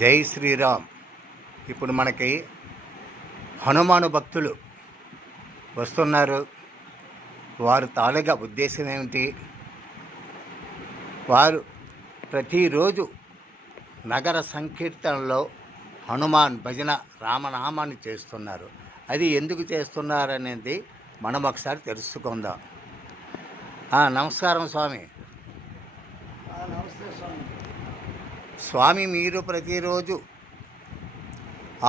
జై శ్రీరామ్. ఇప్పుడు మనకి హనుమాను భక్తులు వస్తున్నారు. వారు తాలూకా ఉద్దేశం ఏమిటి? వారు ప్రతిరోజు నగర సంకీర్తనలో హనుమాన్ భజన రామనామాన్ని చేస్తున్నారు. అది ఎందుకు చేస్తున్నారనేది మనం ఒకసారి తెలుసుకుందాం. నమస్కారం స్వామి. నమస్తే స్వామి. స్వామి, మీరు ప్రతిరోజు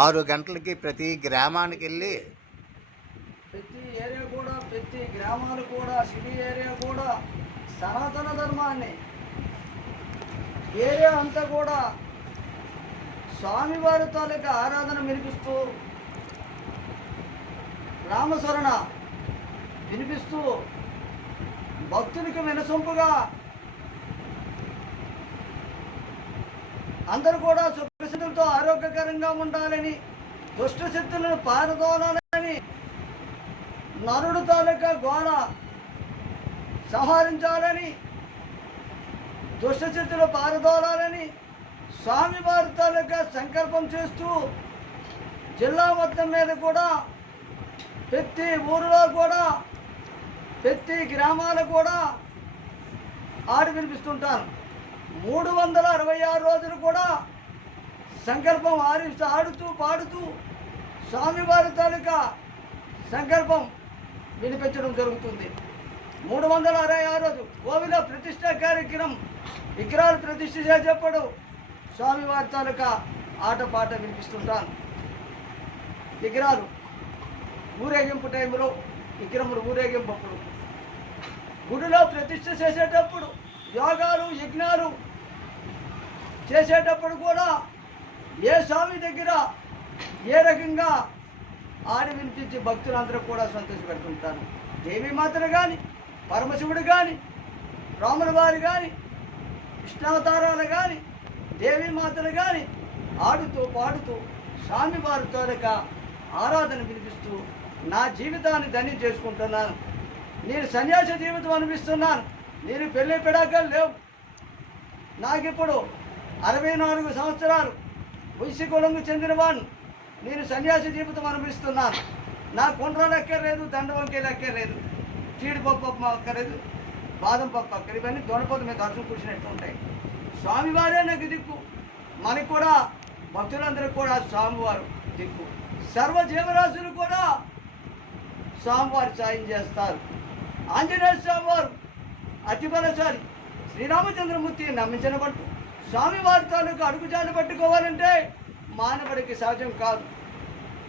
6 గంటలకి ప్రతి గ్రామానికి వెళ్ళి ప్రతి ఏరియా కూడా, ప్రతి గ్రామాలు కూడా, సిటీ ఏరియా కూడా సనాతన ధర్మాన్ని ఏరియా అంతా కూడా స్వామివారి తాలూకా ఆరాధన వినిపిస్తూ, రామస్మరణ వినిపిస్తూ, భక్తునికి వినసొంపుగా అందరూ కూడా సుఖశక్తులతో ఆరోగ్యకరంగా ఉండాలని, దుష్టశక్తులను పారదోలాలని, నరుడు తాలూకా గోళ సంహరించాలని, దుష్టశక్తులు పారదోలాలని స్వామివారి తాలూకా సంకల్పం చేస్తూ జిల్లా మొత్తం మీద కూడా, ప్రతి ఊరిలో కూడా, ప్రతి గ్రామాలు కూడా ఆడి వినిపిస్తుంటాను. 366 రోజులు కూడా సంకల్పం ఆడుతూ పాడుతూ స్వామివారి తాలూకా సంకల్పం వినిపించడం జరుగుతుంది. 366 రోజు కోవిల ప్రతిష్ట కార్యక్రమం, విగ్రహాలు ప్రతిష్ఠ చేసేటప్పుడు స్వామివారి తాలూకా ఆటపాట వినిపిస్తుంటాను. విగ్రహాలు ఊరేగింపు టైంలో, విగ్రహములు ఊరేగింపప్పుడు, గుడిలో ప్రతిష్ఠ చేసేటప్పుడు, యోగాలు యజ్ఞాలు చేసేటప్పుడు కూడా ఏ స్వామి దగ్గర ఏ రకంగా ఆడి వినిపించి భక్తులందరూ కూడా సంతోషపెడుతుంటారు. దేవీమాతలు కానీ, పరమశివుడు కానీ, రాముల వారు కానీ, కృష్ణావతారాలు కానీ, దేవీమాతలు కానీ ఆడుతూ పాడుతూ స్వామివారి తాలూకా ఆరాధన వినిపిస్తూ నా జీవితాన్ని ధన్యం చేసుకుంటున్నాను. నేను సన్యాస జీవితం అనిపిస్తున్నాను. నేను పెళ్ళి పెడాకలు లేవు. నాకిప్పుడు 64 సంవత్సరాలు, వైశ్య కులంకు చెందినవాడిని. నేను సన్యాసి జీవితం అనిపిస్తున్నాను. నా కొండ్రాలు ఎక్కర్లేదు, దండవంకేలు ఎక్కర్లేదు, జీడిపప్పు అక్కర్లేదు, బాదం పప్పు అక్కర్, ఇవన్నీ దొనపొద్దు మీద అర్థం కూర్చున్నట్టు ఉంటాయి. స్వామివారే నాకు దిక్కు. మనకు కూడా భక్తులందరికీ కూడా స్వామివారు దిక్కు. సర్వ జీవరాశులు కూడా స్వామివారు సాయం చేస్తారు. ఆంజనేయ స్వామివారు అతి బలశాలి. శ్రీరామచంద్రమూర్తి నమ్మించిన పట్టు స్వామివారి తాలూకు అడుగుజాలు పట్టుకోవాలంటే మానవుడికి సహజం కాదు.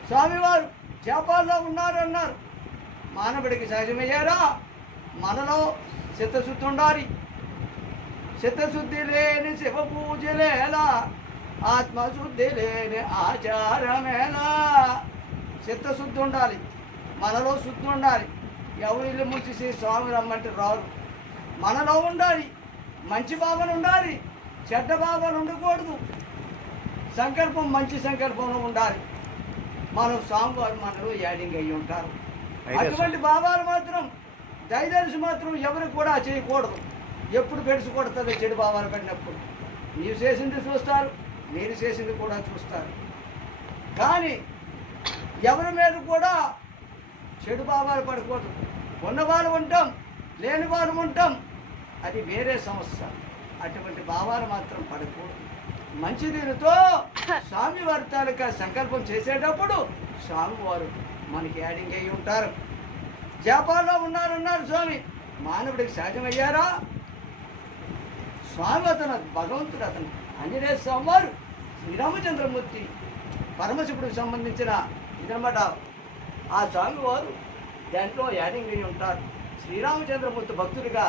స్వామివారు చేపాల్లో ఉన్నారన్నారు. మానవుడికి సహజమయ్యారా? మనలో చిత్తశుద్ధి ఉండాలి. చిత్తశుద్ధి లేని శివ పూజలేలా, ఆత్మశుద్ధి లేని ఆచారమేలా. చిత్తశుద్ధి ఉండాలి, మనలో శుద్ధి ఉండాలి. ఎవరు ఇల్లు ముంచేసి స్వామి రమ్మంటే రారు. మనలో ఉండాలి, మంచి భావన ఉండాలి, చెడ్డ భావన ఉండకూడదు. సంకల్పం మంచి సంకల్పంలో ఉండాలి. మనం స్వామివారు మనలో యాడింగ్ అయ్యి ఉంటారు. అటువంటి భావాలు మాత్రం, దయదలిసి మాత్రం ఎవరు కూడా చేయకూడదు. ఎప్పుడు పెడుసు కొడుతుంది చెడు భావాలు పడినప్పుడు. నీవు చేసింది చూస్తారు, మీరు చేసింది కూడా చూస్తారు. కానీ ఎవరి మీద కూడా చెడు భావాలు పడకూడదు. ఉన్నవాళ్ళు ఉంటాం, లేని వాళ్ళు ఉంటాం, అది వేరే సమస్య. అటువంటి భావాలు మాత్రం పడకూడదు. మంచి దీనితో స్వామివారి తాలూకా సంకల్పం చేసేటప్పుడు స్వామివారు మనకి యాడింగ్ అయ్యి ఉంటారు. జపాల్లో ఉన్నారన్నారు స్వామి. మానవుడికి సహజమయ్యారా? స్వామి అతను భగవంతుడు, అతను ఆంజనేయ స్వామి వారు, శ్రీరామచంద్రమూర్తి, పరమశివుడికి సంబంధించిన ఇదనమాట. ఆ స్వామివారు దాంట్లో యాడింగ్ అయ్యి ఉంటారు. శ్రీరామచంద్రమూర్తి భక్తుడిగా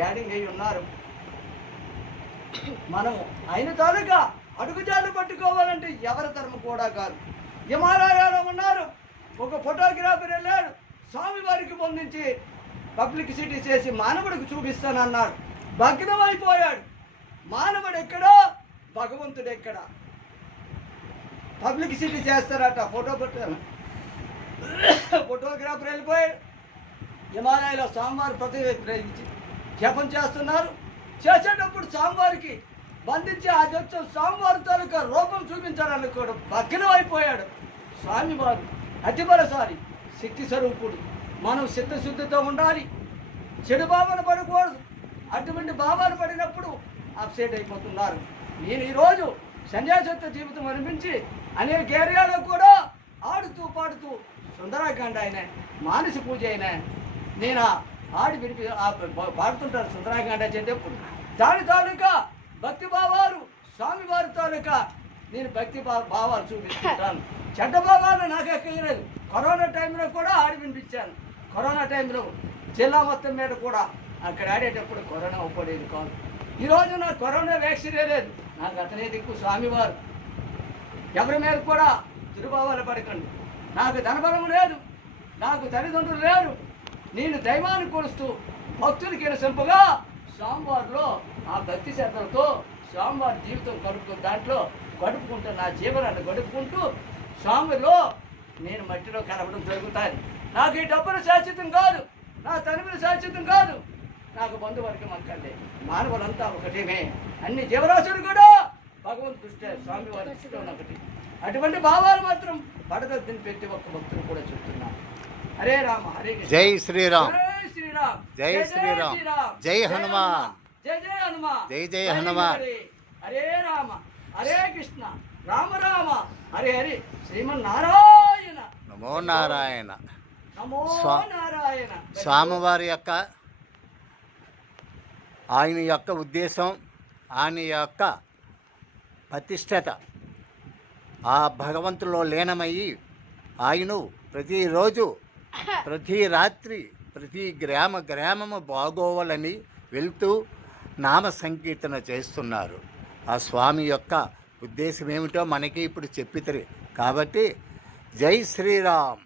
యాడింగ్ అయ్యి ఉన్నారు. మనము ఆయన తాలూకా అడుగుజాలు పట్టుకోవాలంటే ఎవరి తరము కూడా కాదు. హిమాలయాలో ఉన్నారు. ఒక ఫోటోగ్రాఫర్ వెళ్ళాడు, స్వామివారికి పొందించి పబ్లిసిటీ చేసి మానవుడికి చూపిస్తానన్నాడు. భగ్నం అయిపోయాడు. మానవుడు ఎక్కడో, భగవంతుడు ఎక్కడ. పబ్లిసిటీ చేస్తారట, ఫోటోగ్రాఫర్ వెళ్ళిపోయాడు. హిమాలయాలో స్వామివారి ప్రతి జపం చేస్తున్నారు. చేసేటప్పుడు స్వామివారికి బంధించి అది వచ్చి స్వామివారి తాలూకా రూపం చూపించాలని కూడా భగ్నం అయిపోయాడు. స్వామివారు అతిబలసారి శక్తి స్వరూపుడు. మనం చిత్తశుద్ధితో ఉండాలి, చెడు భావన పడకూడదు. అటువంటి భావాలు పడినప్పుడు అప్సెట్ అయిపోతున్నారు. నేను ఈరోజు సన్యాసత్వ జీవితం అనిపించి అనేక ఏరియాలో కూడా ఆడుతూ పాడుతూ సుందరాకాండ అయినా మానసి పూజ అయినా నేను ఆడి విడిపి పాడుతుంటాను. సుందరాకాండ చేసేటప్పుడు దాని తాలూకా భక్తి భావాలు స్వామివారి తాలూకా నేను భక్తి భావాలు చూపిస్తుంటాను. చెడ్డ భావాలు నాకు ఎక్కలేదు. కరోనా టైంలో కూడా ఆడి వినిపించాను. కరోనా టైంలో జిల్లా మొత్తం మీద కూడా అక్కడ ఆడేటప్పుడు కరోనా ఒప్పడేది కాదు. ఈరోజు నాకు కరోనా వ్యాక్సిన్ లేదు. నాకు అతనే దిక్కు స్వామివారు. ఎవరి మీద కూడా దుర్భావాలు పడకండి. నాకు ధనబలం లేదు, నాకు తల్లిదండ్రులు లేరు. నేను దైవాన్ని కొలుస్తూ భక్తులకి ఎనసింపగా స్వామివారిలో ఆ భక్తి శ్రద్ధలతో స్వామివారి జీవితం దాంట్లో గడుపుకుంటూ నా జీవనాన్ని గడుపుకుంటూ స్వామిలో నేను మట్టిలో కలవడం జరుగుతాయి. నాకు ఈ డబ్బులు శాశ్వతం కాదు, నా తనువులు శాశ్వతం కాదు, నాకు బంధువర్గం అక్కర్లే. మానవులంతా ఒకటేమే. అన్ని జీవరాశులు కూడా భగవంతు దృష్టి స్వామివారి దృష్టిలో ఒకటి. అటువంటి భావాలు మాత్రం పడదని ప్రతి ఒక్క భక్తులు కూడా చెప్తున్నారు. హరే రామ హరే కృష్ణ. జై శ్రీరామ్. జై శ్రీరామ్. జై శ్రీరామ్. జై హనుమాన్. జై జై హనుమాన్. జై జై హనుమాన్. హరే రామ హరే కృష్ణ రామ రామ హరే హరి శ్రీమన్నారాయణ. నమో నారాయణ. నమో నారాయణ. స్వామివారి యొక్క ఆయన యొక్క ఉద్దేశం, ఆయన యొక్క ప్రతిష్టత ఆ భగవంతులో లీనమయ్యి ఆయన ప్రతిరోజు ప్రతి రాత్రి ప్రతి గ్రామము బాగోవాలని వెళ్తూ నామ సంకీర్తన చేస్తున్నారు. ఆ స్వామి యొక్క ఉద్దేశం ఏమిటో మనకి ఇప్పుడు చెప్పితరు. కాబట్టి జై శ్రీరామ్.